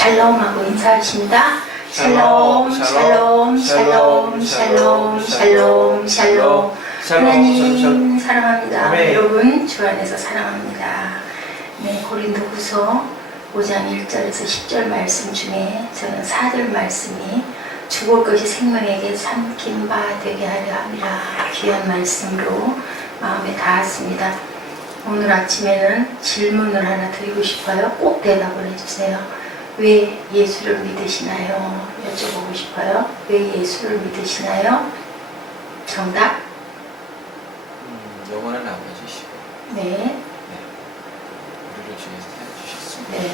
샬롬하고 인사하십니다. 샬롬, 샬롬, 샬롬, 샬롬, 샬롬, 샬롬. 하나님 사랑합니다. 네. 여러분 주 안에서 사랑합니다. 네, 고린도후서 5장 1절에서 10절 말씀 중에 저는 4절 말씀이 죽을 것이 생명에게 삼킨 바 되게 하려 함이라 귀한 말씀으로 마음에 닿았습니다. 오늘 아침에는 질문을 하나 드리고 싶어요. 꼭 대답을 해주세요. 왜 예수를 믿으시나요? 여쭤보고 싶어요. 왜 예수를 믿으시나요? 정답? 영원한 아버지시고 네. 우리를 주에서 살려주셨습니다. 네.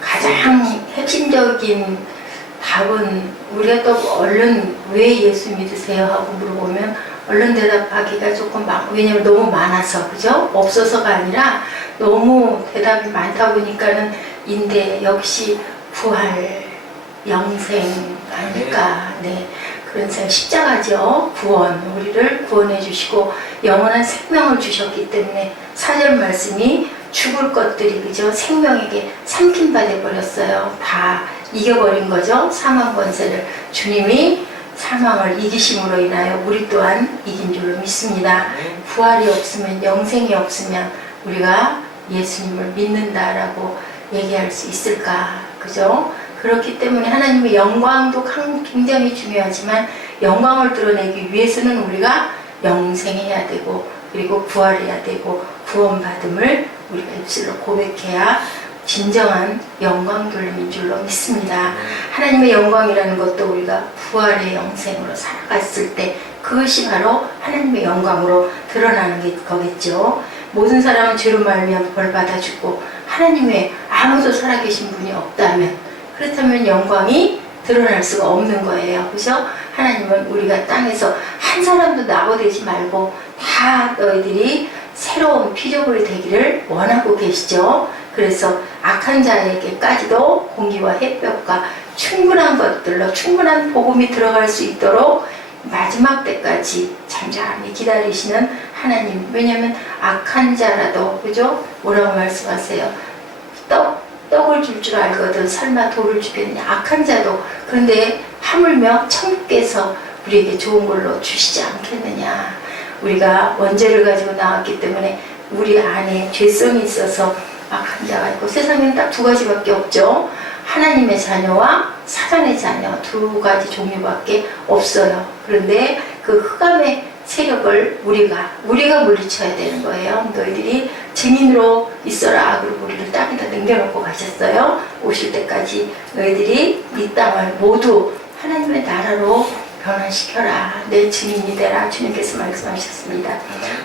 가장 핵심적인 답은 우리가 또 얼른 왜 예수 믿으세요? 하고 물어보면 얼른 대답하기가 조금 왜냐면 너무 많아서, 그죠? 없어서가 아니라 너무 대답이 많다 보니까는 인데 역시 부활, 영생 아닐까. 네. 그런 생각, 십자가죠. 구원, 우리를 구원해 주시고 영원한 생명을 주셨기 때문에 4절 말씀이 죽을 것들이, 그죠? 생명에게 삼킨 바 되어버렸어요. 다 이겨버린 거죠. 사망 권세를. 주님이 사망을 이기심으로 인하여 우리 또한 이긴 줄로 믿습니다. 부활이 없으면, 영생이 없으면 우리가 예수님을 믿는다라고 얘기할 수 있을까? 그죠? 그렇기 때문에 하나님의 영광도 굉장히 중요하지만 영광을 드러내기 위해서는 우리가 영생해야 되고, 그리고 부활해야 되고, 구원받음을 우리가 입술로 고백해야 진정한 영광 돌림인 줄로 믿습니다. 하나님의 영광이라는 것도 우리가 부활의 영생으로 살아갔을 때 그것이 바로 하나님의 영광으로 드러나는 게 거겠죠. 모든 사람은 죄로 말미암아 벌 받아 죽고 하나님의 아무도 살아계신 분이 없다면, 그렇다면 영광이 드러날 수가 없는 거예요. 그죠? 하나님은 우리가 땅에서 한 사람도 낙오되지 말고 다 너희들이 새로운 피조물이 되기를 원하고 계시죠. 그래서 악한 자에게까지도 공기와 햇볕과 충분한 것들로 충분한 복음이 들어갈 수 있도록 마지막 때까지 잠잠히 기다리시는 하나님. 왜냐하면 악한 자라도, 그죠? 뭐라고 말씀하세요? 떡을 줄 줄 알거든 설마 돌을 주겠냐. 악한 자도. 그런데 하물며 천국에서 우리에게 좋은 걸로 주시지 않겠느냐. 우리가 원죄를 가지고 나왔기 때문에 우리 안에 죄성이 있어서 악한 자가 있고, 세상에는 딱 두 가지밖에 없죠. 하나님의 자녀와 사단의 자녀, 두 가지 종류밖에 없어요. 그런데 그 흑암의 세력을 우리가 물리쳐야 되는 거예요. 너희들이 증인으로 있어라. 악으로 우리를 땅에다 남겨놓고 가셨어요. 오실 때까지 너희들이 이 땅을 모두 하나님의 나라로 변화시켜라. 내 증인이 되라. 주님께서 말씀하셨습니다.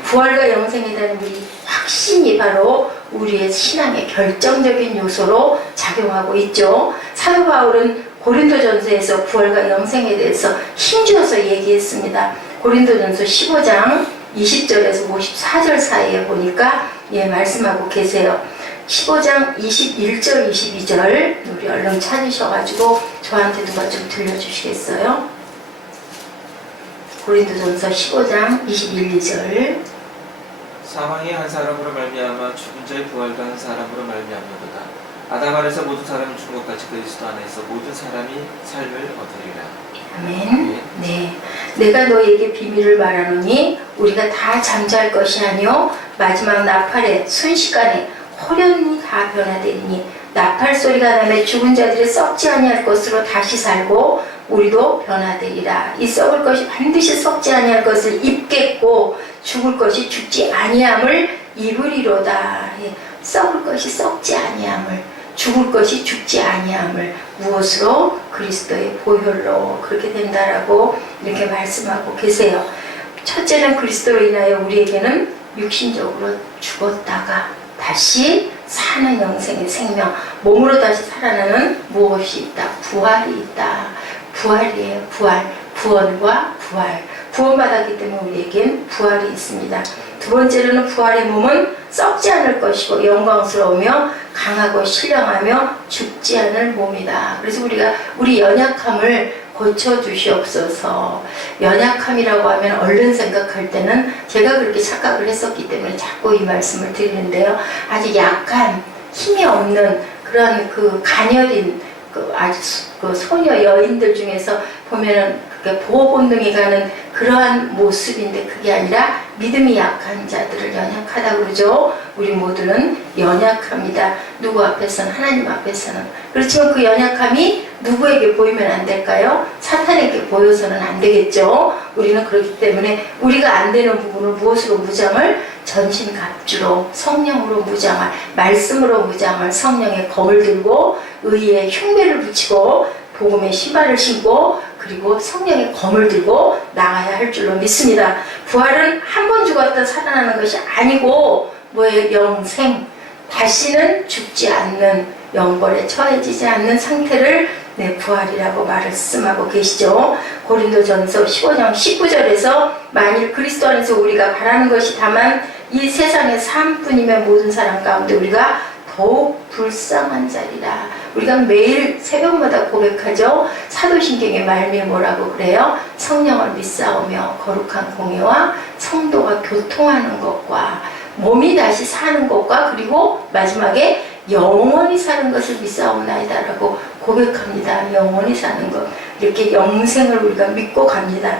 부활과 영생에 대한 우리 확신이 바로 우리의 신앙의 결정적인 요소로 작용하고 있죠. 사도 바울은 고린도전서에서 부활과 영생에 대해서 힘주어서 얘기했습니다. 고린도전서 15장 20절에서 54절 사이에 보니까 말씀하고 계세요. 15장 21절 22절 우리 얼른 찾으셔가지고 저한테 누가 좀 들려주시겠어요? 고린도전서 15장 21, 2절. 사망이 한 사람으로 말미암아 죽은 자의 부활도 한 사람으로 말미암는도다. 아담 안에서 모든 사람이 죽은 것 같이 그리스도 안에서 모든 사람이 삶을 얻으리라. 아멘. 네. 내가 너에게 비밀을 말하노니 우리가 다 잠잘 것이 아니요 마지막 나팔에 순식간에 호련히 다 변화되리니 나팔 소리가 나며 죽은 자들이 썩지 아니할 것으로 다시 살고 우리도 변화되리라. 이 썩을 것이 반드시 썩지 아니할 것을 입겠고 죽을 것이 죽지 아니함을 입으리로다. 썩을 것이 썩지 아니함을, 죽을 것이 죽지 아니함을 무엇으로? 그리스도의 보혈로 그렇게 된다라고 이렇게 말씀하고 계세요. 첫째는 그리스도로 인하여 우리에게는 육신적으로 죽었다가 다시 사는 영생의 생명, 몸으로 다시 살아나는 무엇이 있다? 부활이 있다. 부활이에요. 부활. 구원과 부활. 구원받았기 때문에 우리에겐 부활이 있습니다. 두 번째로는 부활의 몸은 썩지 않을 것이고 영광스러우며 강하고 신령하며 죽지 않을 몸이다. 그래서 우리가 우리 연약함을 고쳐주시옵소서. 연약함이라고 하면 얼른 생각할 때는 제가 그렇게 착각을 했었기 때문에 자꾸 이 말씀을 드리는데요. 아주 약한 힘이 없는 그런 그 가녀린 그 아주 그 소녀 여인들 중에서 보면은 그게 보호 본능이 가는 그러한 모습인데 그게 아니라 믿음이 약한 자들을 연약하다고 그러죠. 우리 모두는 연약합니다. 누구 앞에서는 하나님 앞에서는. 그렇지만 그 연약함이 누구에게 보이면 안 될까요? 사탄에게 보여서는 안 되겠죠. 우리는 그렇기 때문에 우리가 안 되는 부분을 무엇으로 무장을? 전신갑주로 성령으로 무장할, 말씀으로 무장할, 성령의 검을 들고 의의 흉배를 붙이고 복음의 신발을 신고 그리고 성령의 검을 들고 나가야 할 줄로 믿습니다. 부활은 한 번 죽었다 살아나는 것이 아니고 뭐예요? 영생, 다시는 죽지 않는 영벌에 처해지지 않는 상태를 부활이라고 말씀하고 계시죠. 고린도전서 15장 19절에서 만일 그리스도 안에서 우리가 바라는 것이 다만 이 세상의 삶뿐이면 모든 사람 가운데 우리가 더욱 불쌍한 자리라. 우리가 매일 새벽마다 고백하죠. 사도신경의 말미에 뭐라고 그래요? 성령을 믿사오며 거룩한 공예와 성도가 교통하는 것과 몸이 다시 사는 것과 그리고 마지막에 영원히 사는 것을 믿사옵나이다 라고 고백합니다. 영원히 사는 것, 이렇게 영생을 우리가 믿고 갑니다.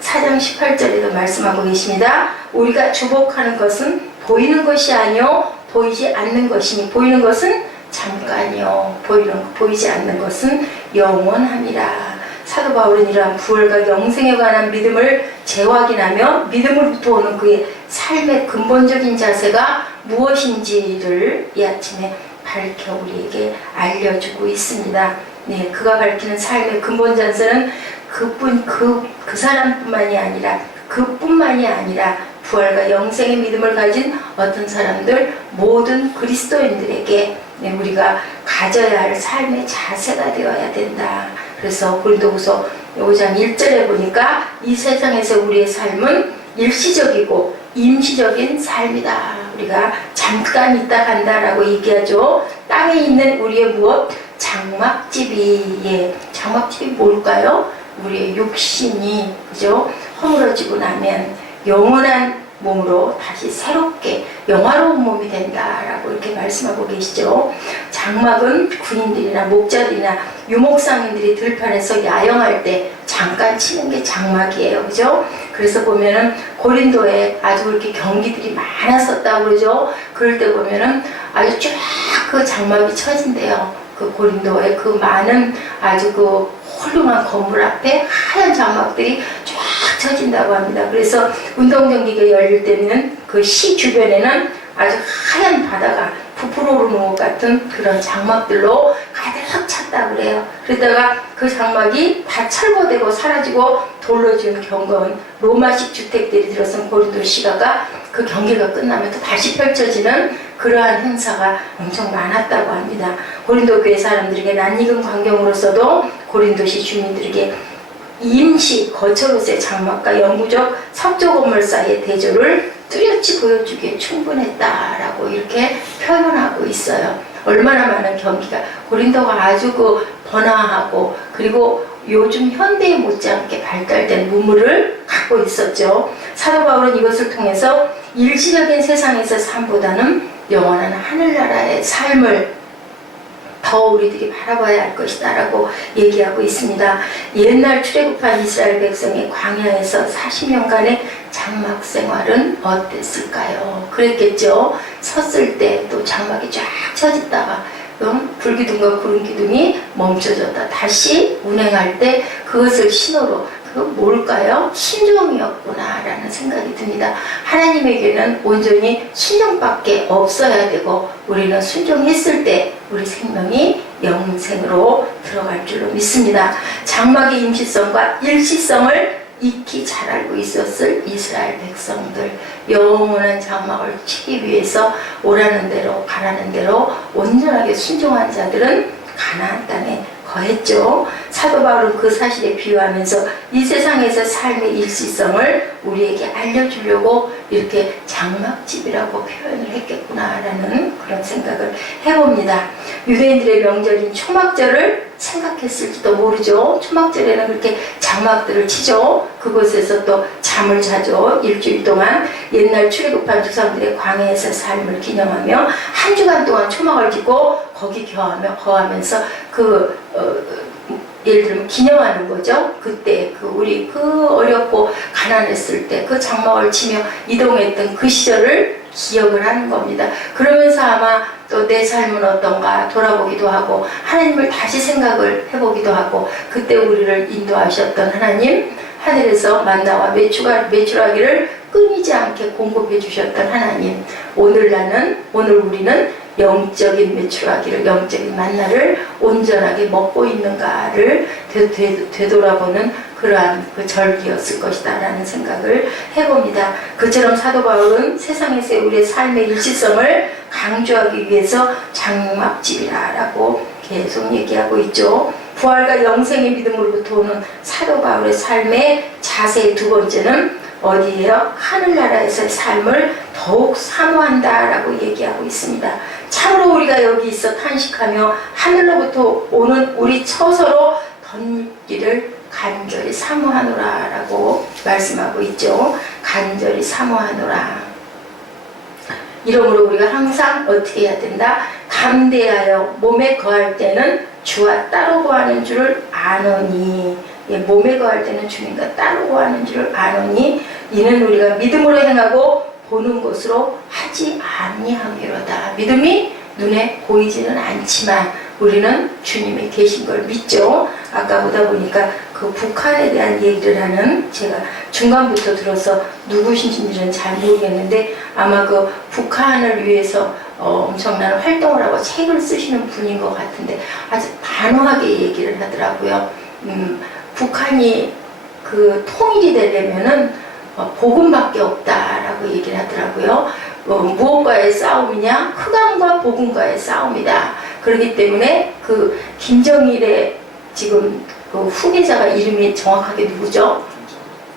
4장 18절에도 말씀하고 계십니다. 우리가 주복하는 것은 보이는 것이 아니요 보이지 않는 것이니 보이는 것은 잠깐이요 보이지 않는 것은 영원함이라. 사도 바울은 이러한 부활과 영생에 관한 믿음을 재확인하며 믿음으로부터 오는 그의 삶의 근본적인 자세가 무엇인지를 이 아침에 밝혀 우리에게 알려주고 있습니다. 그가 밝히는 삶의 근본 자세는 그 사람뿐만이 아니라 그뿐만이 아니라 부활과 영생의 믿음을 가진 어떤 사람들 모든 그리스도인들에게 우리가 가져야 할 삶의 자세가 되어야 된다. 그래서 고린도후서 5장 1절에 보니까 이 세상에서 우리의 삶은 일시적이고 임시적인 삶이다. 우리가 잠깐 있다 간다라고 얘기하죠. 땅에 있는 우리의 무엇? 장막집이 장막집이 뭘까요? 우리의 육신이 그죠? 허물어지고 나면 영원한 몸으로 다시 새롭게 영화로운 몸이 된다라고 이렇게 말씀하고 계시죠. 장막은 군인들이나 목자들이나 유목상인들이 들판에서 야영할 때 잠깐 치는 게 장막이에요. 그죠? 그래서 보면은 고린도에 아주 그렇게 경기들이 많았었다고 그러죠. 그럴 때 보면은 아주 쫙 그 장막이 쳐진대요. 그 고린도에 그 많은 아주 그 훌륭한 건물 앞에 하얀 장막들이 쫙 쳐진다고 합니다. 그래서 운동경기가 열릴 때는 그 시 주변에는 아주 하얀 바다가 부풀어 오르는 것 같은 그런 장막들로 가득 찼다고 그래요. 그러다가 그 장막이 다 철거되고 사라지고 돌로 지은 경건 로마식 주택들이 들어선 고린도 시가가 그 경기가 끝나면 또 다시 펼쳐지는 그러한 행사가 엄청 많았다고 합니다. 고린도 교회 사람들에게 낯익은 광경으로서도 고린도시 주민들에게 임시 거처로서의 장막과 영구적 석조 건물 사이의 대조를 뚜렷이 보여주기에 충분했다라고 이렇게 표현하고 있어요. 얼마나 많은 경기가 고린도가 아주 그 번화하고 그리고 요즘 현대에 못지않게 발달된 문물을 갖고 있었죠. 사도 바울은 이것을 통해서 일시적인 세상에서 삶보다는 영원한 하늘나라의 삶을 더 우리들이 바라봐야 할 것이다 라고 얘기하고 있습니다. 옛날 출애굽한 이스라엘 백성의 광야에서 40년간의 장막 생활은 어땠을까요? 그랬겠죠. 섰을 때 또 장막이 쫙 쳐졌다가 불기둥과 구름기둥이 멈춰졌다 다시 운행할 때 그것을 신호로 그거 뭘까요? 순종이었구나 라는 생각이 듭니다. 하나님에게는 온전히 순종밖에 없어야 되고 우리는 순종했을 때 우리 생명이 영생으로 들어갈 줄로 믿습니다. 장막의 임시성과 일시성을 익히 잘 알고 있었을 이스라엘 백성들, 영원한 장막을 치기 위해서 오라는 대로 가라는 대로 온전하게 순종한 자들은 가나안 땅에 거했죠. 사도 바울은 그 사실에 비유하면서 이 세상에서 삶의 일시성을 우리에게 알려주려고 이렇게 장막집이라고 표현을 했겠구나라는 그런 생각을 해봅니다. 유대인들의 명절인 초막절을 생각했을지도 모르죠. 초막절에는 그렇게 장막들을 치죠. 그곳에서 또 잠을 자죠. 일주일 동안 옛날 출애굽한 조상들의 광야에서 삶을 기념하며 한 주간 동안 초막을 짓고 거기 거하면서 예를 들면 기념하는 거죠. 그때 우리 어렵고 가난했을 때 그 장막을 치며 이동했던 그 시절을 기억을 하는 겁니다. 그러면서 아마 또 내 삶은 어떤가 돌아보기도 하고 하나님을 다시 생각을 해보기도 하고 그때 우리를 인도하셨던 하나님, 하늘에서 만나와 메추라기를 끊이지 않게 공급해 주셨던 하나님, 오늘 우리는 영적인 메추라기를, 영적인 만나를 온전하게 먹고 있는가를 되돌아보는 그러한 그 절기였을 것이다 라는 생각을 해봅니다. 그처럼 사도 바울은 세상에서 우리의 삶의 일시성을 강조하기 위해서 장막집이라 라고 계속 얘기하고 있죠. 부활과 영생의 믿음으로부터 오는 사도 바울의 삶의 자세의 두 번째는 어디에요? 하늘나라에서의 삶을 더욱 사모한다 라고 얘기하고 있습니다. 참으로 우리가 여기 있어 탄식하며 하늘로부터 오는 우리 처소로 덧입기를 간절히 사모하노라 라고 말씀하고 있죠. 간절히 사모하노라. 이러므로 우리가 항상 어떻게 해야 된다? 담대하여 몸에 거할 때는 주와 따로 거하는 줄을 아노니, 몸에 거할 때는 주님과 따로 거하는 줄을 아노니 이는 우리가 믿음으로 행하고 보는 것으로 하지 아니함이로다. 믿음이 눈에 보이지는 않지만 우리는 주님이 계신 걸 믿죠. 아까 보다 보니까 그 북한에 대한 얘기를 하는, 제가 중간부터 들어서 누구신지는 잘 모르겠는데 아마 그 북한을 위해서 엄청난 활동을 하고 책을 쓰시는 분인 것 같은데 아주 단호하게 얘기를 하더라고요. 북한이 그 통일이 되려면은 복음밖에 없다라고 얘기를 하더라고요. 무엇과의 싸움이냐? 흑암과 복음과의 싸움이다. 그렇기 때문에 그 김정일의 지금 그 후계자가 이름이 정확하게 누구죠?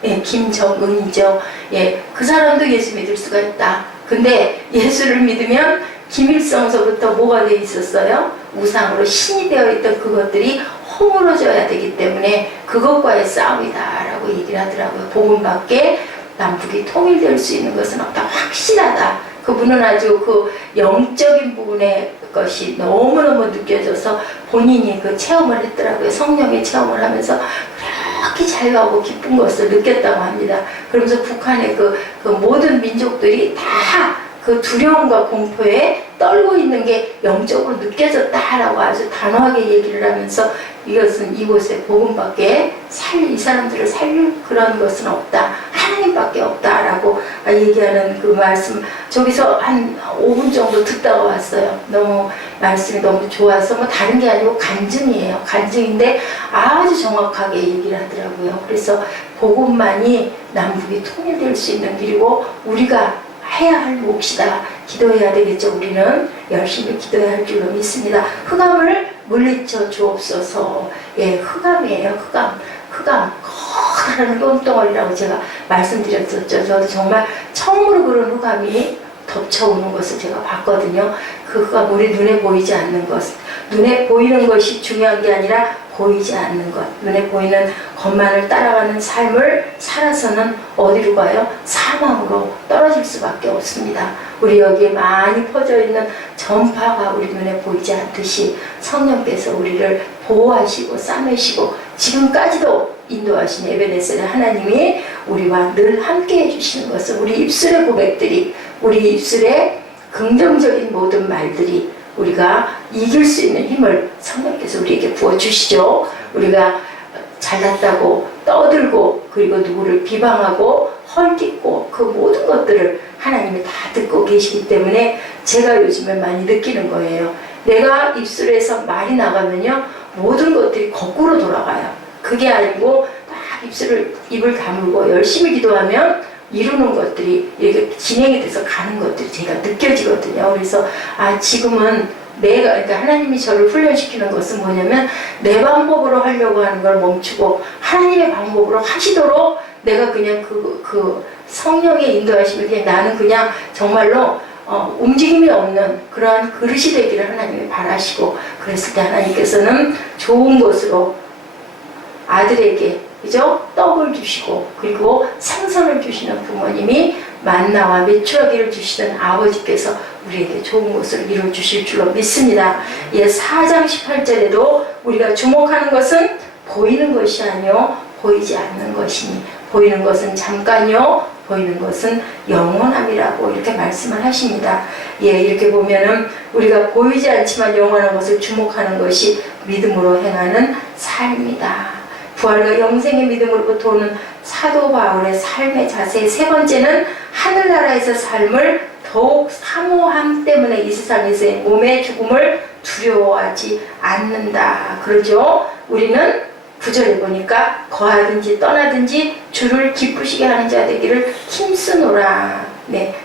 예, 김정은이죠. 예, 그 사람도 예수 믿을 수가 있다. 근데 예수를 믿으면 김일성서부터 뭐가 되어 있었어요? 우상으로 신이 되어 있던 그것들이 허물어져야 되기 때문에 그것과의 싸움이다라고 얘기를 하더라고요. 복음밖에 남북이 통일될 수 있는 것은 없다. 확실하다. 그분은 아주 그 영적인 부분의 것이 너무너무 느껴져서 본인이 그 체험을 했더라고요. 성령의 체험을 하면서 그렇게 자유하고 기쁜 것을 느꼈다고 합니다. 그러면서 북한의 그 모든 민족들이 다 그 두려움과 공포에 떨고 있는 게 영적으로 느껴졌다라고 아주 단호하게 얘기를 하면서 이것은 이곳에 복음밖에 이 사람들을 살릴 그런 것은 없다. 하나님밖에 없다라고 얘기하는 그 말씀, 저기서 한 5분 정도 듣다가 왔어요. 너무 말씀이 너무 좋아서 뭐 다른 게 아니고 간증이에요. 간증인데 아주 정확하게 얘기를 하더라고요. 그래서 복음만이 남북이 통일될 수 있는 길이고 우리가 해야 할 몫이다. 기도해야 되겠죠. 우리는 열심히 기도해야 할 줄로 믿습니다. 흑암을 물리쳐 주옵소서. 예, 흑암이에요. 흑암. 커다란 똥덩어리라고 제가 말씀드렸었죠. 저도 정말 처음으로 그런 흑암이 덮쳐오는 것을 제가 봤거든요. 그 흑암, 우리 눈에 보이지 않는 것. 눈에 보이는 것이 중요한 게 아니라 보이지 않는 것. 눈에 보이는 것만을 따라가는 삶을 살아서는 어디로 가요? 사망으로 떨어질 수밖에 없습니다. 우리 여기에 많이 퍼져 있는 전파가 우리 눈에 보이지 않듯이 성령께서 우리를 보호하시고 싸매시고 지금까지도 인도하신 에베네셀의 하나님이 우리와 늘 함께 해주시는 것을, 우리 입술의 고백들이, 우리 입술의 긍정적인 모든 말들이 우리가 이길 수 있는 힘을 성령께서 우리에게 부어주시죠. 우리가 잘났다고 떠들고 그리고 누구를 비방하고 헐뜯고 그 모든 것들을 하나님이 다 듣고 계시기 때문에 제가 요즘에 많이 느끼는 거예요. 내가 입술에서 말이 나가면요 모든 것들이 거꾸로 돌아가요. 그게 아니고 딱 입을 다물고 열심히 기도하면 이루는 것들이 이렇게 진행이 돼서 가는 것들이 제가 느껴지거든요. 그래서 지금은 그러니까 하나님이 저를 훈련시키는 것은 뭐냐면 내 방법으로 하려고 하는 걸 멈추고 하나님의 방법으로 하시도록 내가 그냥 그 성령의 인도하심을 그냥 나는 그냥 정말로 움직임이 없는 그러한 그릇이 되기를 하나님이 바라시고, 그랬을 때 하나님께서는 좋은 것으로 아들에게 그죠? 떡을 주시고, 그리고 생선을 주시는 부모님이 만나와 메추라기를 주시던 아버지께서 우리에게 좋은 것을 이루어 주실 줄로 믿습니다. 4장 18절에도 우리가 주목하는 것은 보이는 것이 아니요 보이지 않는 것이니, 보이는 것은 잠깐이요 보이는 것은 영원함이라고 이렇게 말씀을 하십니다. 이렇게 보면은 우리가 보이지 않지만 영원한 것을 주목하는 것이 믿음으로 행하는 삶이다. 부활과 영생의 믿음으로부터 오는 사도 바울의 삶의 자세. 세 번째는 하늘나라에서 삶을 더욱 사모함 때문에 이 세상에서의 몸의 죽음을 두려워하지 않는다. 그러죠. 우리는 9절에 보니까 거하든지 떠나든지 주를 기쁘시게 하는 자 되기를 힘쓰노라.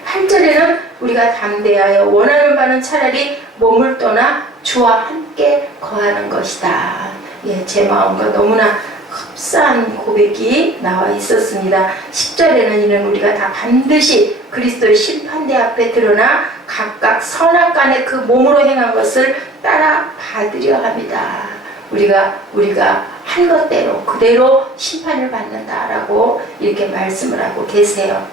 8절에는 우리가 담대하여 원하는 바는 차라리 몸을 떠나 주와 함께 거하는 것이다. 제 마음과 너무나 흡사한 고백이 나와 있었습니다. 10절에는 이는 우리가 다 반드시 그리스도의 심판대 앞에 드러나 각각 선악간에 그 몸으로 행한 것을 따라 받으려 합니다. 우리가 한 것대로 그대로 심판을 받는다라고 이렇게 말씀을 하고 계세요.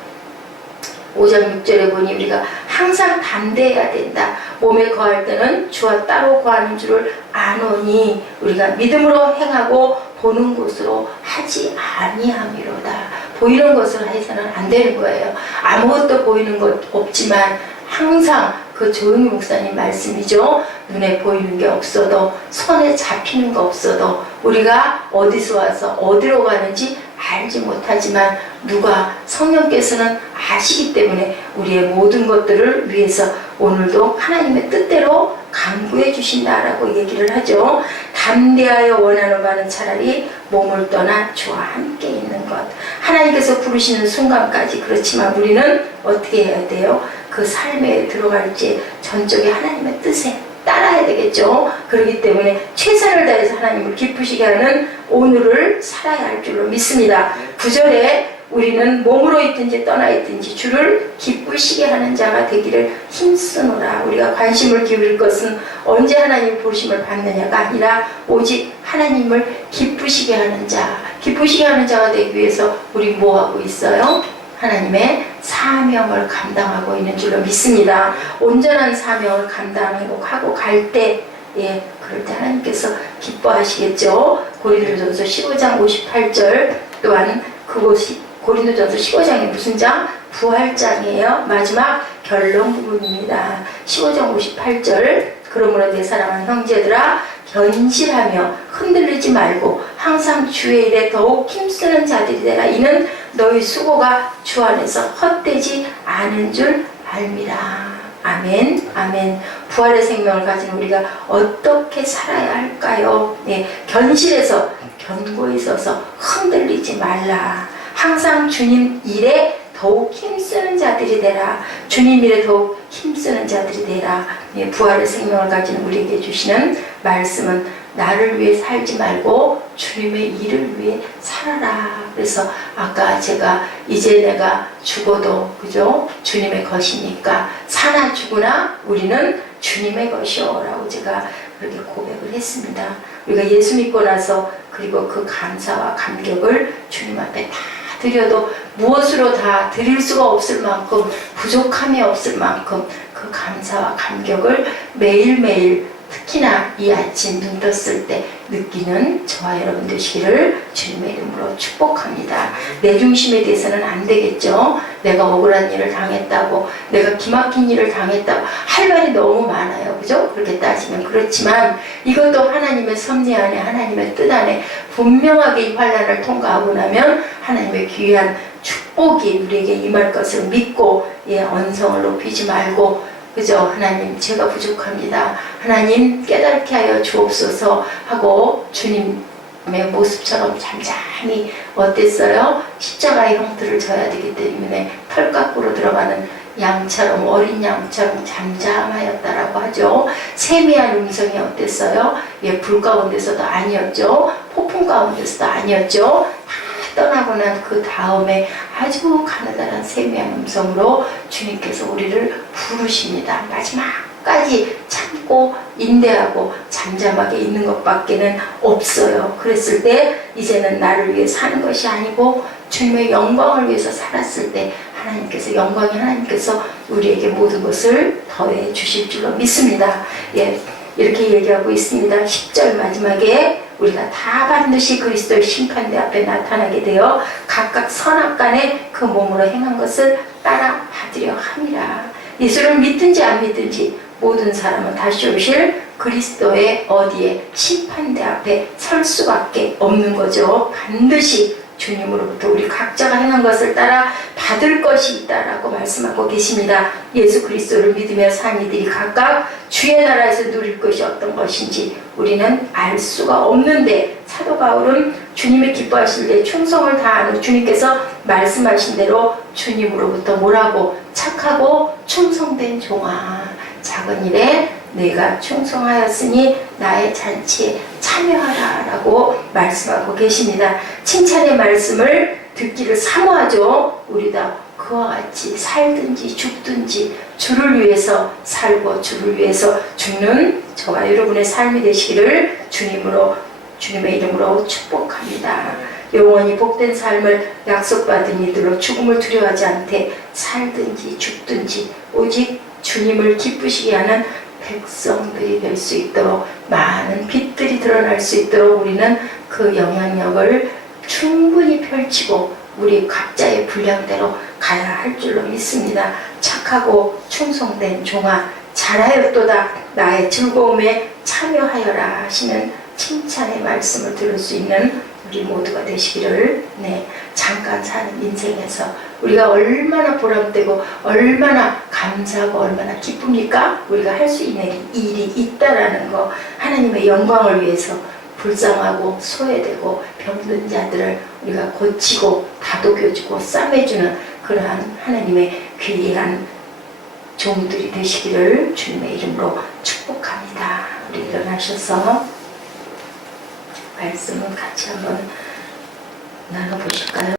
5장 6절에 보니 우리가 항상 담대해야 된다. 몸에 거할 때는 주와 따로 거하는 줄을 아노니 우리가 믿음으로 행하고 보는 것으로 하지 아니함이로다. 보이는 것을 해서는 안 되는 거예요. 아무것도 보이는 것 없지만 항상 그 조용히 목사님 말씀이죠. 눈에 보이는 게 없어도, 손에 잡히는 거 없어도, 우리가 어디서 와서 어디로 가는지 알지 못하지만 누가 성령께서는 아시기 때문에 우리의 모든 것들을 위해서 오늘도 하나님의 뜻대로 간구해 주신다라고 얘기를 하죠. 담대하여 원하는 바는 차라리 몸을 떠나 주와 함께 있는 것. 하나님께서 부르시는 순간까지 그렇지만 우리는 어떻게 해야 돼요? 그 삶에 들어갈지 전적인 하나님의 뜻에 따라야 되겠죠. 그렇기 때문에 최선을 다해서 하나님을 기쁘시게 하는 오늘을 살아야 할 줄로 믿습니다. 9절에 우리는 몸으로 있든지 떠나 있든지 주를 기쁘시게 하는 자가 되기를 힘쓰노라. 우리가 관심을 기울일 것은 언제 하나님 부르심을 받느냐가 아니라 오직 하나님을 기쁘시게 하는 자, 기쁘시게 하는 자가 되기 위해서 우리 뭐 하고 있어요? 하나님의 사명을 감당하고 있는 줄로 믿습니다. 온전한 사명을 감당하고 갈 때, 그럴 때 하나님께서 기뻐하시겠죠. 고린도전서 15장 58절 또한 그곳이 고린도전서 15장이 무슨 장? 부활장이에요. 마지막 결론 부분입니다. 15장 58절 그러므로 내 사랑하는 형제들아 견실하며 흔들리지 말고 항상 주의 일에 더욱 힘쓰는 자들이 되라. 이는 너희 수고가 주 안에서 헛되지 않은 줄 알미라. 아멘. 아멘. 부활의 생명을 가진 우리가 어떻게 살아야 할까요? 견실해서 견고히 서서 흔들리지 말라. 항상 주님 일에 더욱 힘쓰는 자들이 되라. 주님 일에 더욱 힘쓰는 자들이 되라. 부활의 생명을 가진 우리에게 주시는 말씀은 나를 위해 살지 말고 주님의 일을 위해 살아라. 그래서 아까 제가 이제 내가 죽어도 그죠? 주님의 것이니까 사나 죽으나 우리는 주님의 것이오라고 제가 그렇게 고백을 했습니다. 우리가 예수 믿고 나서 그리고 그 감사와 감격을 주님 앞에 다 드려도 무엇으로 다 드릴 수가 없을 만큼 부족함이 없을 만큼 그 감사와 감격을 매일매일 특히나 이 아침 눈 떴을 때 느끼는 저와 여러분 되시기를 주님의 이름으로 축복합니다. 내 중심에 대해서는 안 되겠죠. 내가 억울한 일을 당했다고, 내가 기막힌 일을 당했다고 할 말이 너무 많아요. 그죠? 그렇게 따지면 그렇지만 이것도 하나님의 섭리 안에 하나님의 뜻 안에 분명하게 이 환난을 통과하고 나면 하나님의 귀한 축복이 우리에게 임할 것을 믿고 언성을 높이지 말고 그죠? 하나님 제가 부족합니다. 하나님 깨닫게 하여 주옵소서 하고 주님의 모습처럼 잠잠히 어땠어요? 십자가의 형틀을 져야 되기 때문에 털깎으로 들어가는 양처럼 어린 양처럼 잠잠하였다라고 하죠. 세미한 음성이 어땠어요? 불 가운데서도 아니었죠. 폭풍 가운데서도 아니었죠. 다 떠나고 난 그 다음에 아주 가느다란 세미한 음성으로 주님께서 우리를 부르십니다. 마지막까지 참고 인내하고 잠잠하게 있는 것밖에는 없어요. 그랬을 때 이제는 나를 위해 사는 것이 아니고 주님의 영광을 위해서 살았을 때 하나님께서 우리에게 모든 것을 더해 주실 줄로 믿습니다. 예, 이렇게 얘기하고 있습니다. 10절 마지막에 우리가 다 반드시 그리스도의 심판대 앞에 나타나게 되어 각각 선악간에 그 몸으로 행한 것을 따라 받으려 함이라. 예수를 믿든지 안 믿든지 모든 사람은 다시 오실 그리스도의 어디에 심판대 앞에 설 수밖에 없는 거죠. 반드시 주님으로부터 우리 각자가 행한 것을 따라 받을 것이 있다라고 말씀하고 계십니다. 예수 그리스도를 믿으며 산 이들이 각각 주의 나라에서 누릴 것이 어떤 것인지 우리는 알 수가 없는데, 사도 바울은 주님이 기뻐하실 때 충성을 다하는 주님께서 말씀하신 대로 주님으로부터 뭐라고? 착하고 충성된 종아, 작은 일에 내가 충성하였으니 나의 잔치에 참여하라 라고 말씀하고 계십니다. 칭찬의 말씀을 듣기를 사모하죠. 우리도 그와 같이 살든지 죽든지 주를 위해서 살고 주를 위해서 죽는 저와 여러분의 삶이 되시기를 주님의 이름으로 축복합니다. 영원히 복된 삶을 약속받은 이들로 죽음을 두려워하지 않되 살든지 죽든지 오직 주님을 기쁘시게 하는 백성들이 될 수 있도록, 많은 빛들이 드러날 수 있도록 우리는 그 영향력을 충분히 펼치고 우리 각자의 분량대로 가야 할 줄로 믿습니다. 착하고 충성된 종아, 잘하였도다 나의 즐거움에 참여하여라 하시는 칭찬의 말씀을 들을 수 있는 우리 모두가 되시기를, 잠깐 사는 인생에서 우리가 얼마나 보람되고 얼마나 감사하고 얼마나 기쁩니까? 우리가 할 수 있는 일이 있다라는 거, 하나님의 영광을 위해서 불쌍하고 소외되고 병든 자들을 우리가 고치고 다독여주고 싸매주는 그러한 하나님의 귀한 종들이 되시기를 주님의 이름으로 축복합니다. 우리 일어나셔서 말씀을 같이 한번 나눠보실까요?